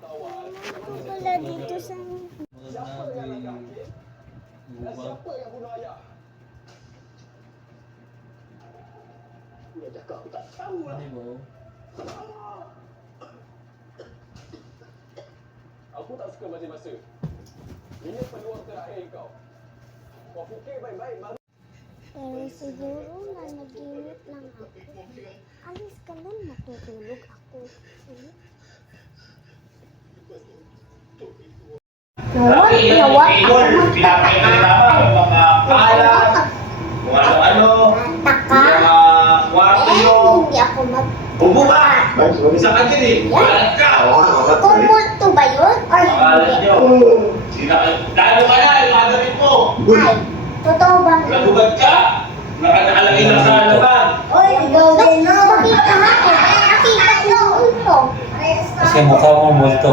Wala dito sa... Siapa yang bunuh ayah? Dia cakap aku tak tahu lah. Aku tak suka masa-masa. Ini peluang terakhir kau. Kau fikir baik-baik baru. Pero siguro na nag-init lang ako. Alis ka lang, matutulog ako. Nawat ako. Pinapakita ng mga kalat, kung ano-ano, mga kwarto nyo. Hindi ako Ubo ka! Isa ka din eh. Kalat ka! Kumulto ba yun? Or Kalat hindi? nyo. Lalo ka na, yung mga damit mo. Ay, totoo ba? Nagubad ka. Nakalagay na sa laban. Oy, ikaw din no? Nakita ako. Nakita ko yung ulo. Kasi mukha mo multo.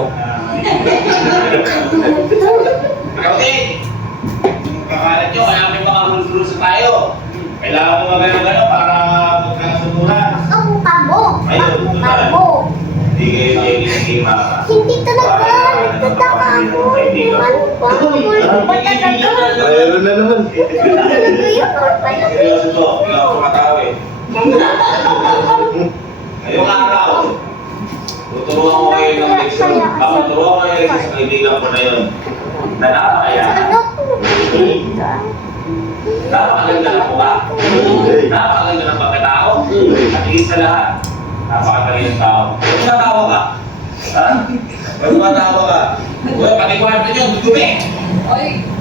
Ikaw din. Kakalat nyo, kaya may mga rules tayo. Kailangan mo magano-gano para magkakasunuran. Ang mukha mo. Ang mukha mo. Hindi Hindi talaga. Nagtataka ako. Ano ba? Multo ba talaga? Mayroon na naman. Talaga yun. Or pala. seryoso to, hindi ako kumatawa eh. Ngayong araw, tuturuan ko kayo ng leksyon. Tuturuan ko kayo sa kaibigan ko na yun. Na napakayahan. Ano? Napakaganda ng mukha. Napakaganda ng pagkatao. At higit sa lahat, napakagaling ng tao. Ba't tumatawa ka? Ha? Ba't tumatawa ka? Uy, pati kwarto nyo, dudumi!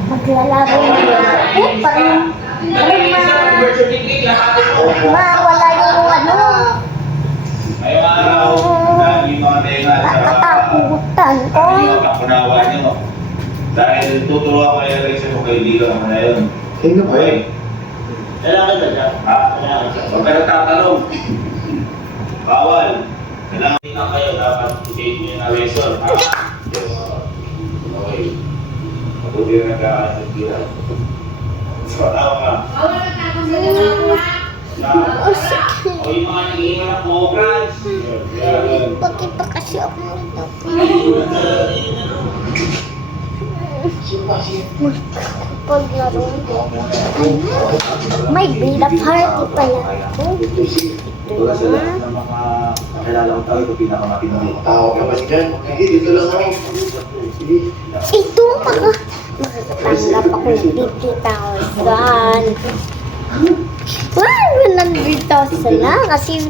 Maglalaro na ako. Parang birth certificate, lahat ito. mawala yung ano. Ngayong araw, dahil yung mga tenga at saka Nakatakutan ko. ano yung kapunawa nyo. Dahil tuturuan ko yung leksyon mo kaibigan mo na yun. Sino ba Okay? yun? Kailangan ka dyan. Ha? Huwag ka nagtatanong. Bawal. Kailangan din lang kayo. Dapat i-take nyo yung lesson. Ha? Yes. Okay. Mabuti na nagkakasabihan. So, tama ka. Oh, sige. O yung mga nag-iwan ng programs. Bakit pa kasi ako nito? Paglaro ko. May bida party pala ako. Wala sila ng mga kakilala ko tao, ito pinakamatindi. Tao ka ba dyan? Hindi, dito lang ako. Sige. Ito, makakatanggap ako ng 50,000. Wow, 100,000 na kasi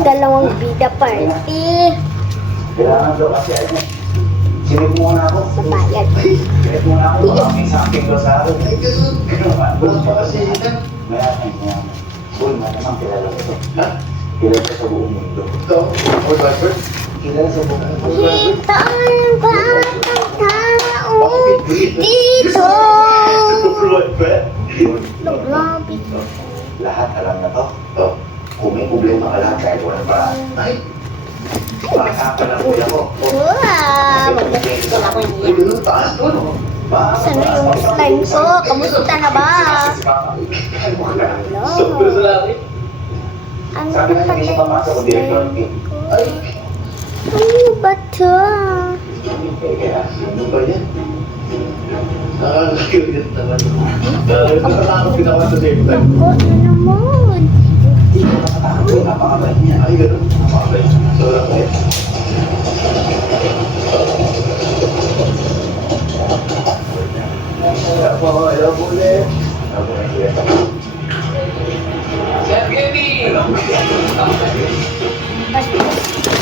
dalawang bida party. Kailangan daw kasi ano. Sinip muna ako. Mabayad. Sinip muna ako. Baka may something daw sa akin. Ay, gano'n. Wala pa kasi yan. Mayaman, mayaman. Uy, mayaman, kilala ko to. Ha? Kilala sa buong mundo. Ito? Ako, Albert? Kilala sa buong mundo. Kita ang batang tao dito. Grabe. Lahat alam na to. To. Kung may problema ka lahat kahit walang paraan. Ay! Bata ka na kuya ko. Wow! Magdasal ko lang Ay, niya. ganun, taas to, no? Saan na yung slime ko? Kamusta na ba? Sobrang salamat. Ano Sabi ba na pala hindi siya yung papasok kung director slime team. ko? Ay! Ano ba to? Kaya, ano ba yan? Nakakakiyot naman. Nakakatakot ginawa sa same time. Ako na naman. Napakabait niya. Ay, gano'n. Napakabait. Sobrang bait. Hello po ulit. Sir Kevin!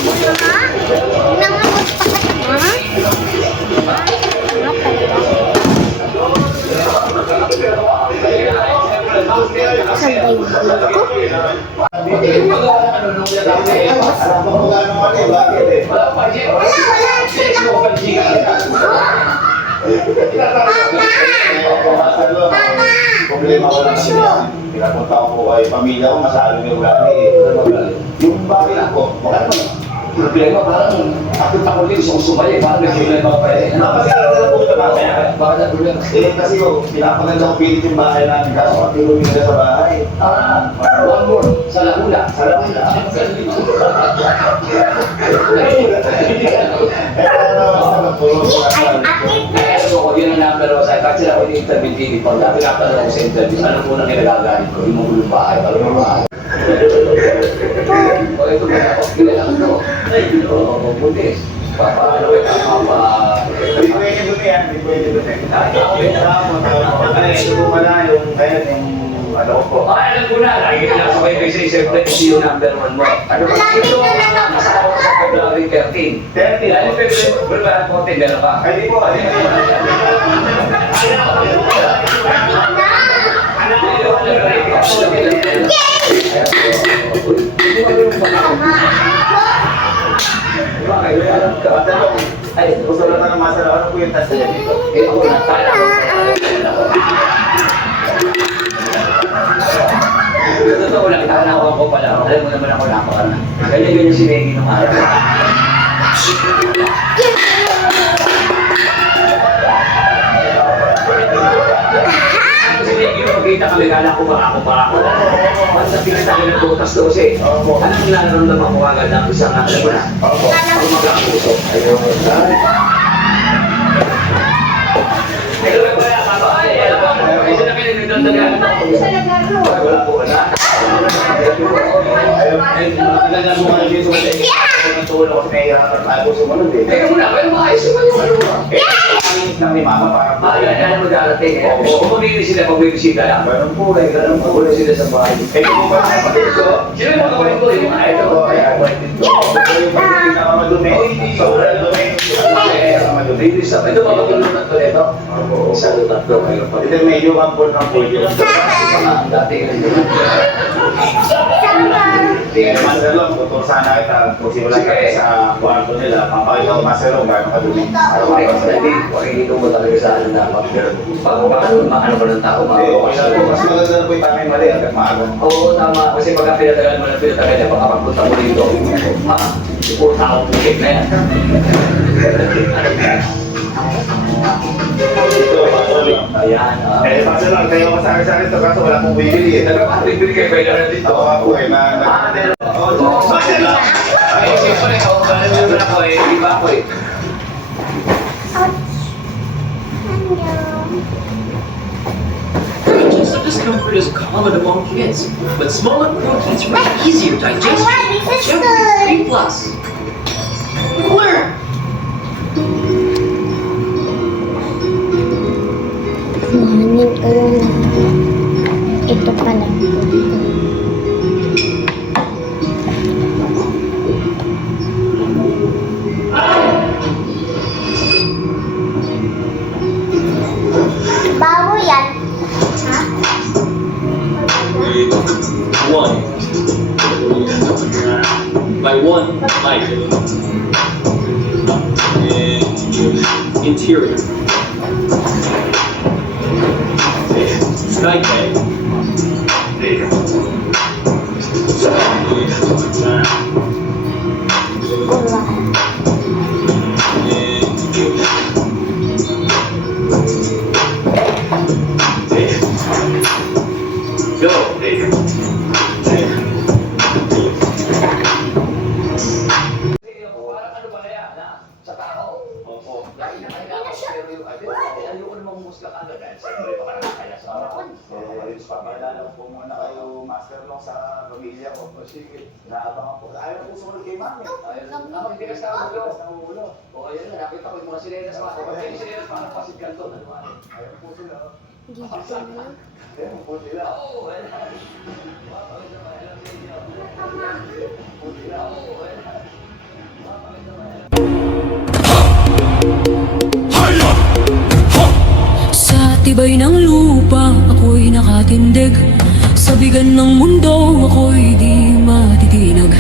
Muna nga. Muna nga magpakasama. Nga talaga. Saan ba yung balik ko? Problema ko lang kasi yan. Pinapunta ko po kay pamilya ko, masalo yung lagi. Yung bagay ko, baka naman. problema, parang ako din sumaya, parang may problema pa eh. Napasira na lang po ito ba? Kaya, Bakit ang problema? kasi pinapaganda ko pilit yung bahay namin, kaso pati ko nila sa bahay. One more, sa Laguna. Sa Laguna. Alam ko, yun ang number one sa akin. Kahit sila ko in-interview din, pag tinatanong ko sa interview, alam ko na nilagagalit ko, yung mga bahay, alam mo bahay. O ito ba, ako kailangan ko. Ay, butis. Paano kayo papa... Hindi pwede doon yan, hindi pwede doon yan. Ito po pala yung ano ko po. Alam ko na, lagi ka lang sa may basic, siyempre, ito yung number one mo. Ano ba? Ito, kasama ko sa February 13. 30. Lalo February 14, gano'n ba? Ay, di po. Ay, Gusto lang ng masarap. Ano po yung tasa niya dito? eh, ako na tayo. Totoo lang, nakanakuha ko pala. Alam mo naman ako nakaka na. Ganyan-ganyan si Maggie nung araw. Si Maggie, makita kami, kala ko baka ako. Basta pinita ko ng butas 12. Anong nararamdaman ko agad ng isang alam mo na? Ako magkakuso. Ayun. Isa na kayo nagdagdagan ako. Wala po wala. Ilan mo kayo dito sa natulog ako sa nahihirapan tayo sumunod eh. Teka muna, pero maayos naman yung ano mo. Pangit lang ni Mama para Yan mo darating. Kung mamili sila, pagbibisita lang. ganun po eh, ganun po. Wala sila sa bahay. Eh, kung ba sa kapatid ko? Sino yung mga kapatid ko? Yung mga ito. Ito, kaya yung pinakamadumi. Sobrang dumi. Pinakamadumi. Ito mga tulungan ko nito. Isa o tatlo kayo pa. Ito medyo ampun ng pulyo. Mga dati yun. Tingnan naman sa loob, tutur sana kita. Kung simula ka sa kwarto nila, papakita ko masero gano'ng kadumi. Pakikita mo talaga sa ano dapat. Ano ba ng tao? Mas maganda na po yung tamay mali hanggang maaga. Oo, tama. Kasi pagka pinatagal mo na pinatagal niya, baka pagpunta mo dito, puro tao pukit na yan. Ito, patuloy. Ayan. Eh, paso lang, tayo ka sa akin ito kaso wala pong bibili eh. Nagpapalibili kayo kayo na dito. Ako nga po eh, Basta lang! Ay, siyempre, alam mo na ko eh, di ba ako eh? Digestive discomfort is common among kids, but smaller proteins for easier digestion. This is Children good. 3+. Learn! Mahanin ko yung ito pala. Bago yan. Ha? One. By one, Mike. And interior. Night bag. Wala. Go. Parang ano ba kaya na sa tao? Opo. Lagi na kailangan ko pero yung ayoko namang humusga ka agad dahil siyempre baka nakakaya sa akin. Pagkailangan po muna kayo master long sa pamilya ko. O sige, naabangan po. Ayaw po sumunod kay Mami. Ayun, naman hindi ka sa ulo. O ayun na, nakita ko yung mga sinelas mga kapatid. Yung sinelas parang pasit kanto. Ano ba? Ayaw po sila. Gigi ko na. Ayaw po sila. Oo, ayun. Mapakit naman, alam sa inyo. Oo, ayun. Mapakit naman, alam. Sa tibay ng lupa, ako'y nakatindig. Sa bigan ng mundo, ako'y di matitinag.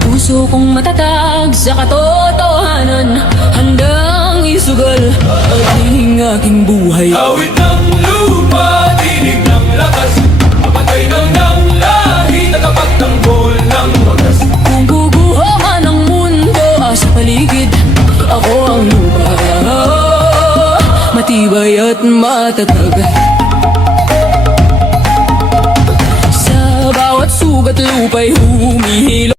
Puso kong matatag sa katotohanan, handang isugal ang aking buhay. Awit ng lupa, tinig ng lakas. Kapatay ng lahi, tagapagtanggol ng wagas. Kung guguho man ang mundo, matibay at matatag. Sa bawat sugat lupa'y humihilo.